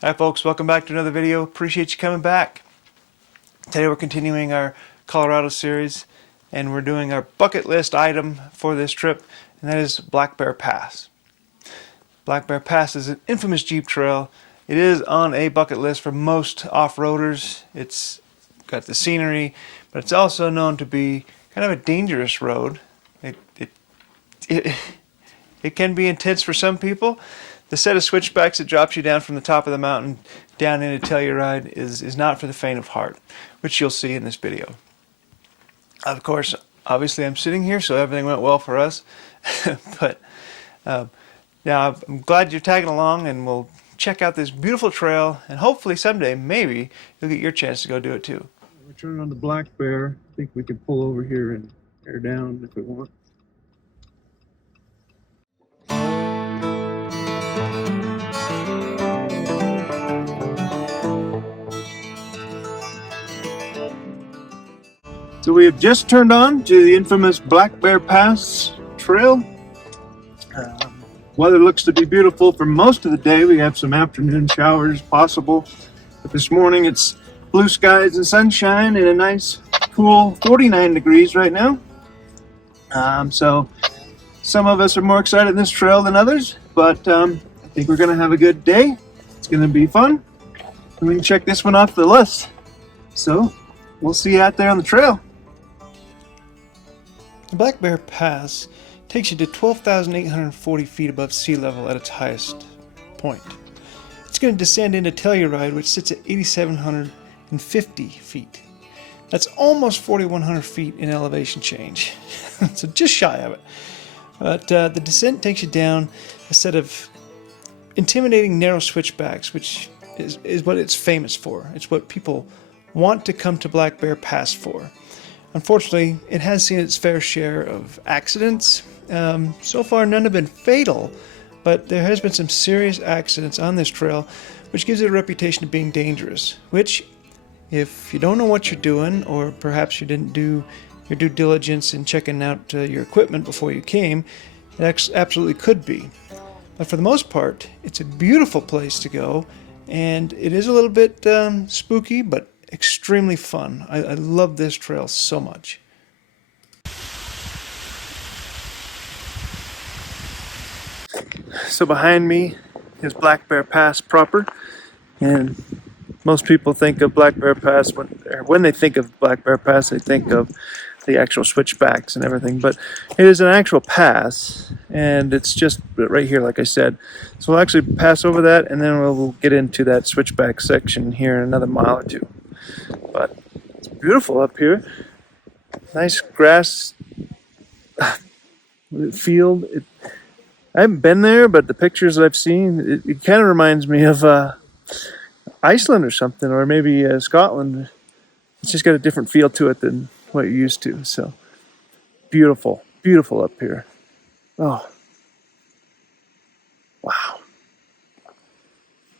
Hi folks, welcome back to another video. Appreciate you coming back. Today we're continuing our Colorado series and we're doing our bucket list item for this trip, and that is Black Bear Pass. Black Bear Pass is an infamous Jeep trail. It is on a bucket list for most off-roaders. It's got the scenery, but it's also known to be kind of a dangerous road. It can be intense for some people. The set of switchbacks that drops you down from the top of the mountain down into Telluride is not for the faint of heart, which you'll see in this video. Of course, obviously I'm sitting here, so everything went well for us. But now I'm glad you're tagging along, and we'll check out this beautiful trail, and hopefully someday, maybe, you'll get your chance to go do it too. We're turning on the Black Bear. I think we can pull over here and tear down if we want. So we have just turned on to the infamous Black Bear Pass trail. Weather looks to be beautiful for most of the day. We have some afternoon showers possible, but this morning it's blue skies and sunshine and a nice cool 49 degrees right now. So some of us are more excited in this trail than others, but I think we're going to have a good day. It's going to be fun, and we can check this one off the list. So we'll see you out there on the trail. The Black Bear Pass takes you to 12,840 feet above sea level at its highest point. It's going to descend into Telluride, which sits at 8,750 feet. That's almost 4,100 feet in elevation change, so just shy of it. But the descent takes you down a set of intimidating narrow switchbacks, which is what it's famous for. It's what people want to come to Black Bear Pass for. Unfortunately, it has seen its fair share of accidents. So far, none have been fatal, but there has been some serious accidents on this trail, which gives it a reputation of being dangerous, which, if you don't know what you're doing, or perhaps you didn't do your due diligence in checking out your equipment before you came, it absolutely could be. But for the most part, it's a beautiful place to go, and it is a little bit spooky, but extremely fun. I love this trail so much. So behind me is Black Bear Pass proper, and most people think of Black Bear Pass when they think of Black Bear Pass, they think of the actual switchbacks and everything, but it is an actual pass, and it's just right here, like I said. So we'll actually pass over that, and then we'll get into that switchback section here in another mile or two. But it's beautiful up here. Nice grass field. I haven't been there, but the pictures that I've seen, it kind of reminds me of Iceland or something, or maybe Scotland. It's just got a different feel to it than what you're used to. So beautiful, beautiful up here. Oh, wow.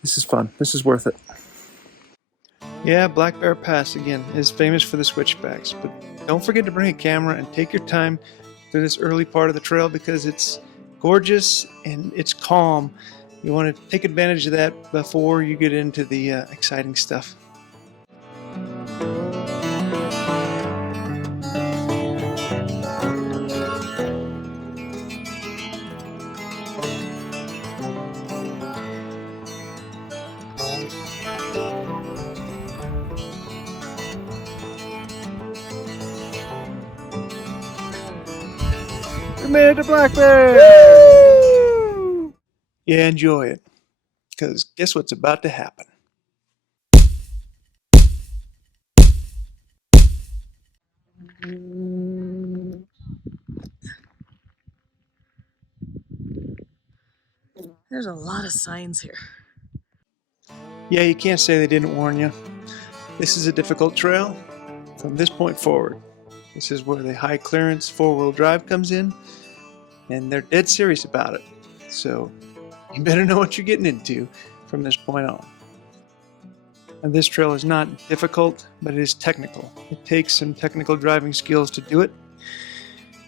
This is fun. This is worth it. Yeah, Black Bear Pass, again, is famous for the switchbacks, but don't forget to bring a camera and take your time through this early part of the trail, because it's gorgeous and it's calm. You want to take advantage of that before you get into the exciting stuff. We made it to Black Bear! Woo! Yeah, enjoy it, because guess what's about to happen? There's a lot of signs here. Yeah, you can't say they didn't warn you. This is a difficult trail from this point forward. This is where the high clearance four-wheel drive comes in, and they're dead serious about it. So you better know what you're getting into from this point on. And this trail is not difficult, but it is technical. It takes some technical driving skills to do it.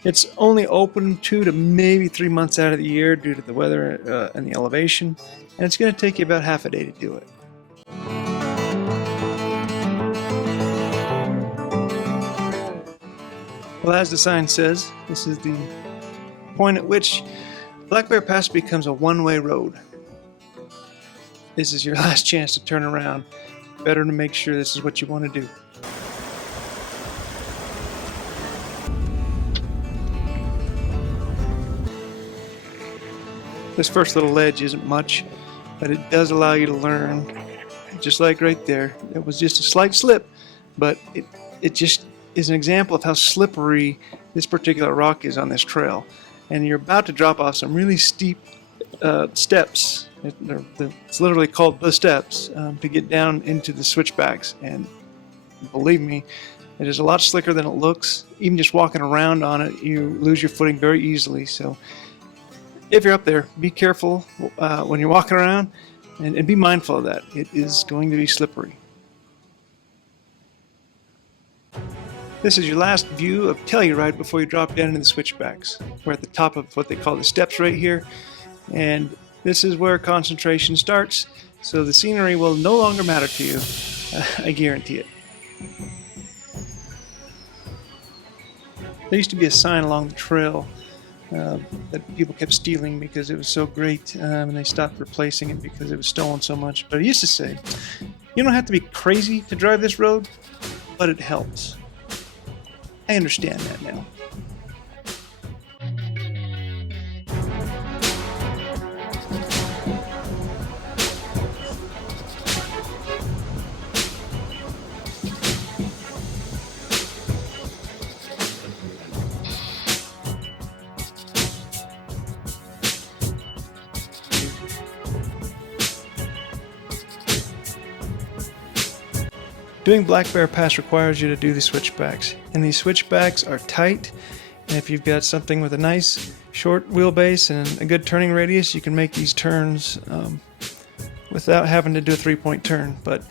It's only open 2 to maybe 3 months out of the year due to the weather and the elevation, and it's going to take you about half a day to do it. Well, as the sign says, this is the point at which Black Bear Pass becomes a one-way road. This is your last chance to turn around. Better to make sure this is what you want to do. This first little ledge isn't much, but it does allow you to learn. Just like right there, it was just a slight slip, but it just is an example of how slippery this particular rock is on this trail. And you're about to drop off some really steep steps. It's literally called the steps to get down into the switchbacks. And believe me, it is a lot slicker than it looks. Even just walking around on it, you lose your footing very easily. So if you're up there, be careful when you're walking around, and be mindful of that. It is going to be slippery. This is your last view of Telluride before you drop down into the switchbacks. We're at the top of what they call the steps right here, and this is where concentration starts, so the scenery will no longer matter to you. I guarantee it. There used to be a sign along the trail that people kept stealing because it was so great, and they stopped replacing it because it was stolen so much. But it used to say, you don't have to be crazy to drive this road, but it helps. I understand that now. Doing Black Bear Pass requires you to do the switchbacks, and these switchbacks are tight, and if you've got something with a nice short wheelbase and a good turning radius, you can make these turns without having to do a three-point turn. But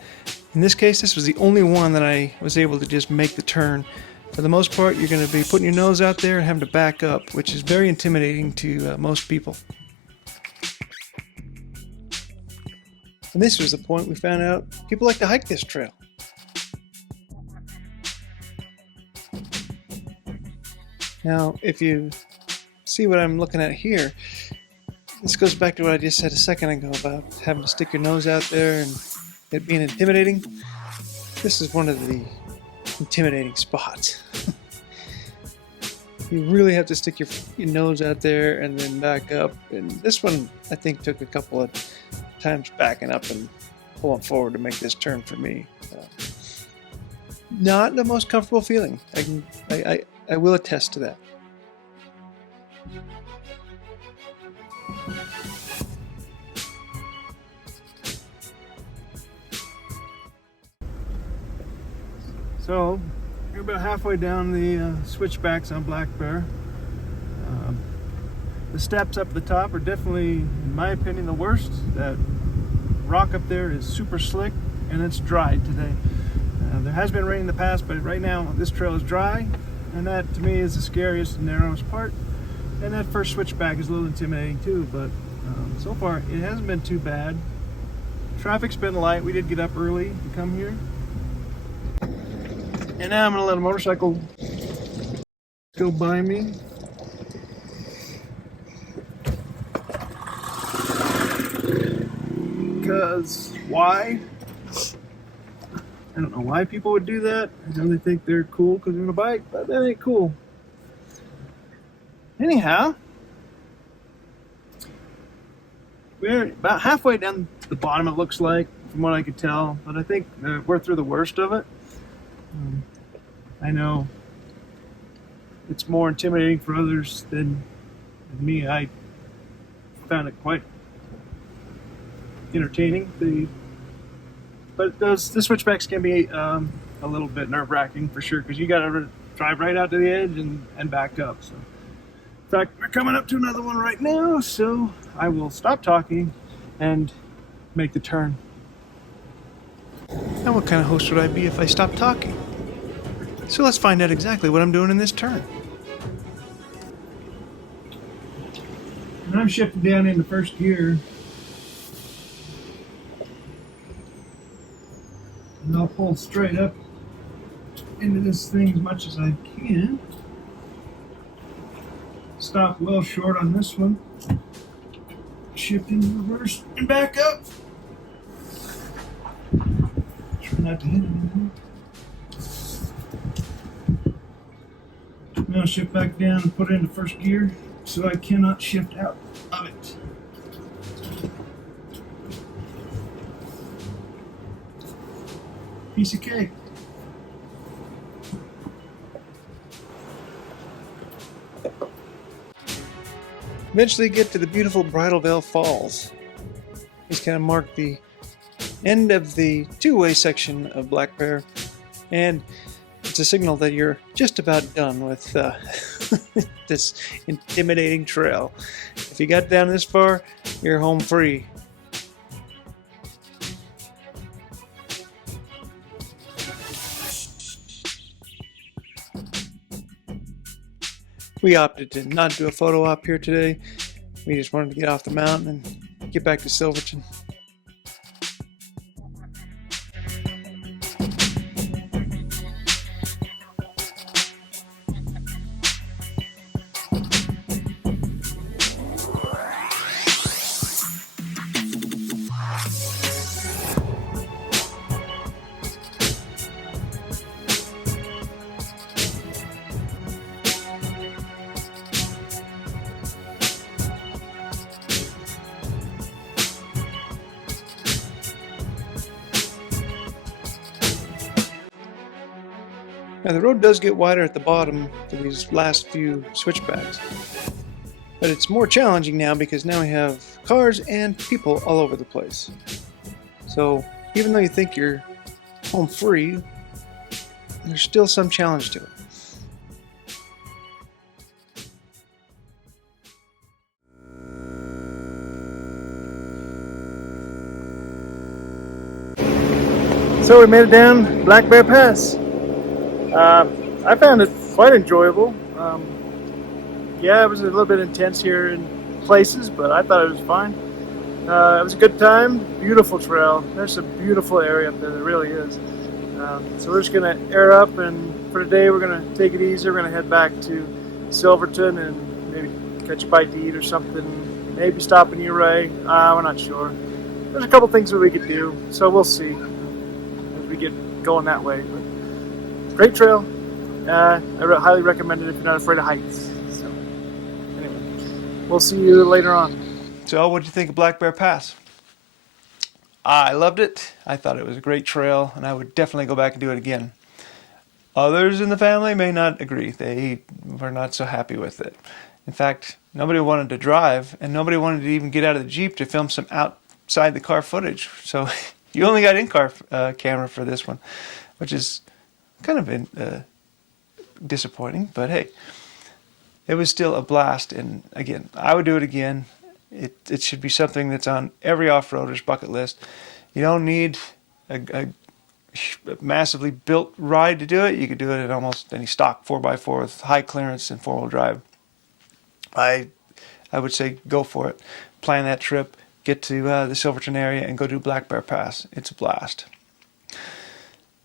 in this case, this was the only one that I was able to just make the turn. For the most part, you're going to be putting your nose out there and having to back up, which is very intimidating to most people. And this was the point we found out people like to hike this trail. Now, if you see what I'm looking at here, this goes back to what I just said a second ago about having to stick your nose out there and it being intimidating. This is one of the intimidating spots. You really have to stick your nose out there and then back up. And this one, I think, took a couple of times backing up and pulling forward to make this turn for me. Not the most comfortable feeling. I will attest to that. So, we're about halfway down the switchbacks on Black Bear. The steps up the top are definitely, in my opinion, the worst. That rock up there is super slick and it's dry today. There has been rain in the past, but right now this trail is dry, and that to me is the scariest and narrowest part. And that first switchback is a little intimidating too, but so far it hasn't been too bad. Traffic's been light. We did get up early to come here. And now I'm gonna let a motorcycle go by me. Because why? I don't know why people would do that. I know they think they're cool because they're on a bike, but that ain't cool. Anyhow, we're about halfway down the bottom, it looks like, from what I could tell, but I think we're through the worst of it. I know it's more intimidating for others than me. I found it quite entertaining. But the switchbacks can be a little bit nerve-wracking for sure, because you got to drive right out to the edge and back up. So, in fact, we're coming up to another one right now, so I will stop talking and make the turn. Now, what kind of host would I be if I stopped talking? So let's find out exactly what I'm doing in this turn. And I'm shifting down into first gear. And I'll pull straight up into this thing as much as I can. Stop well short on this one. Shifting, reverse, and back up. Try not to hit anything. Now shift back down and put it into first gear so I cannot shift out of it. Piece of cake. Eventually get to the beautiful Bridal Veil Falls. These kind of mark the end of the two-way section of Black Bear, and it's a signal that you're just about done with this intimidating trail. If you got down this far, you're home free. We opted to not do a photo op here today. We just wanted to get off the mountain and get back to Silverton. Now the road does get wider at the bottom for these last few switchbacks, but it's more challenging now because now we have cars and people all over the place. So even though you think you're home free, there's still some challenge to it. So we made it down Black Bear Pass. I found it quite enjoyable. Yeah, it was a little bit intense here in places, but I thought it was fine. It was a good time. Beautiful trail. There's a beautiful area up there. There really is. So we're just going to air up, and for today we're going to take it easy. We're going to head back to Silverton and maybe catch a bite to eat or something. Maybe stop in Uray. We're not sure. There's a couple things that we could do, so we'll see as we get going that way. But great trail. I highly recommend it if you're not afraid of heights. So anyway, we'll see you later on. So what did you think of Black Bear Pass? I loved it. I thought it was a great trail, and I would definitely go back and do it again. Others in the family may not agree. They were not so happy with it. In fact, nobody wanted to drive, and nobody wanted to even get out of the Jeep to film some outside the car footage. So you only got in-car camera for this one, which is kind of disappointing, but hey, it was still a blast. And again, I would do it again. It should be something that's on every off-roader's bucket list. You don't need a massively built ride to do it. You could do it in almost any stock 4x4 with high clearance and four-wheel drive. I would say go for it. Plan that trip, get to the Silverton area, and go do Black Bear Pass. It's a blast.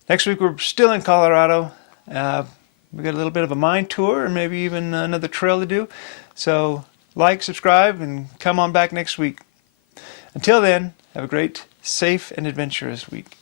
Next week we're still in Colorado. We got a little bit of a mine tour and maybe even another trail to do. So like, subscribe, and come on back next week. Until then, have a great, safe, and adventurous week.